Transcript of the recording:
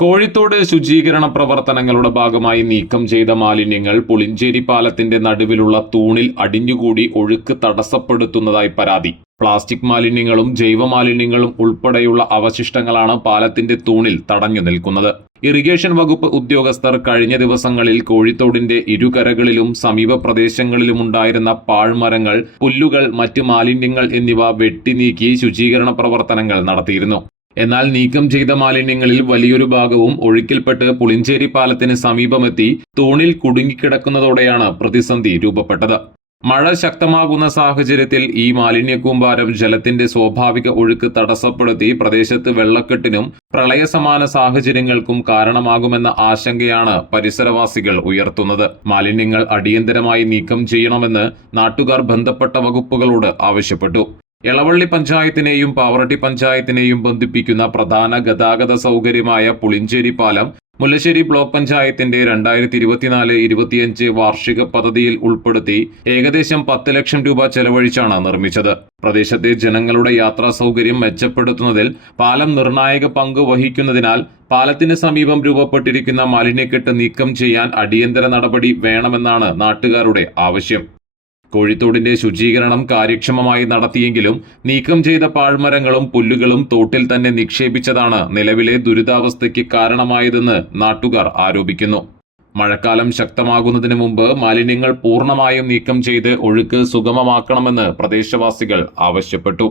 കോഴിത്തോട് ശുചീകരണ പ്രവർത്തനങ്ങളുടെ ഭാഗമായി നീക്കം ചെയ്ത മാലിന്യങ്ങൾ പുളിഞ്ചേരി പാലത്തിന്റെ നടുവിലുള്ള തൂണിൽ അടിഞ്ഞുകൂടി ഒഴുക്ക് തടസ്സപ്പെടുത്തുന്നതായി പരാതി. പ്ലാസ്റ്റിക് മാലിന്യങ്ങളും ജൈവമാലിന്യങ്ങളും ഉൾപ്പെടെയുള്ള അവശിഷ്ടങ്ങളാണ് പാലത്തിന്റെ തൂണിൽ തടഞ്ഞു നിൽക്കുന്നത്. ഇറിഗേഷൻ വകുപ്പ് ഉദ്യോഗസ്ഥർ കഴിഞ്ഞ ദിവസങ്ങളിൽ കോഴിത്തോടിന്റെ ഇരുകരകളിലും സമീപ പ്രദേശങ്ങളിലുമുണ്ടായിരുന്ന പാഴ്മരങ്ങൾ, പുല്ലുകൾ, മറ്റു മാലിന്യങ്ങൾ എന്നിവ വെട്ടിനീക്കി ശുചീകരണ പ്രവർത്തനങ്ങൾ നടത്തിയിരുന്നു. എന്നാൽ നീക്കം ചെയ്ത മാലിന്യങ്ങളിൽ വലിയൊരു ഭാഗവും ഒഴുക്കിൽപ്പെട്ട് പുളിഞ്ചേരി പാലത്തിന് സമീപമെത്തി തൂണിൽ കുടുങ്ങിക്കിടക്കുന്നതോടെയാണ് പ്രതിസന്ധി രൂപപ്പെട്ടത്. മഴ ശക്തമാകുന്ന സാഹചര്യത്തിൽ ഈ മാലിന്യക്കൂമ്പാരം ജലത്തിന്റെ സ്വാഭാവിക ഒഴുക്ക് തടസ്സപ്പെടുത്തി പ്രദേശത്ത് വെള്ളക്കെട്ടിനും പ്രളയസമാന സാഹചര്യങ്ങൾക്കും കാരണമാകുമെന്ന ആശങ്കയാണ് പരിസരവാസികൾ ഉയർത്തുന്നത്. മാലിന്യങ്ങൾ അടിയന്തരമായി നീക്കം ചെയ്യണമെന്ന് നാട്ടുകാർ ബന്ധപ്പെട്ട വകുപ്പുകളോട് ആവശ്യപ്പെട്ടു. എളവള്ളി പഞ്ചായത്തിനെയും പാവറട്ടി പഞ്ചായത്തിനെയും ബന്ധിപ്പിക്കുന്ന പ്രധാന ഗതാഗത സൗകര്യമായ പുളിഞ്ചേരി പാലം മുല്ലശ്ശേരി ബ്ലോക്ക് പഞ്ചായത്തിന്റെ 2024-25 വാർഷിക പദ്ധതിയിൽ ഉൾപ്പെടുത്തി ഏകദേശം 10 ലക്ഷം രൂപ ചെലവഴിച്ചാണ് നിർമ്മിച്ചത്. പ്രദേശത്തെ ജനങ്ങളുടെ യാത്രാ സൗകര്യം മെച്ചപ്പെടുത്തുന്നതിൽ പാലം നിർണായക പങ്ക് വഹിക്കുന്നതിനാൽ പാലത്തിന് സമീപം രൂപപ്പെട്ടിരിക്കുന്ന മാലിന്യക്കെട്ട് നീക്കം ചെയ്യാൻ അടിയന്തര നടപടി വേണമെന്നാണ് നാട്ടുകാരുടെ ആവശ്യം. കോഴിത്തോടിന്റെ ശുചീകരണം കാര്യക്ഷമമായി നടത്തിയെങ്കിലും നീക്കം ചെയ്ത പാഴ്മരങ്ങളും പുല്ലുകളും തോട്ടിൽ തന്നെ നിക്ഷേപിച്ചതാണ് നിലവിലെ ദുരിതാവസ്ഥയ്ക്ക് കാരണമായതെന്ന് നാട്ടുകാർ ആരോപിക്കുന്നു. മഴക്കാലം ശക്തമാകുന്നതിന് മുമ്പ് മാലിന്യങ്ങൾ പൂർണ്ണമായും നീക്കം ചെയ്ത് ഒഴുക്ക് സുഗമമാക്കണമെന്ന് പ്രദേശവാസികൾ ആവശ്യപ്പെട്ടു.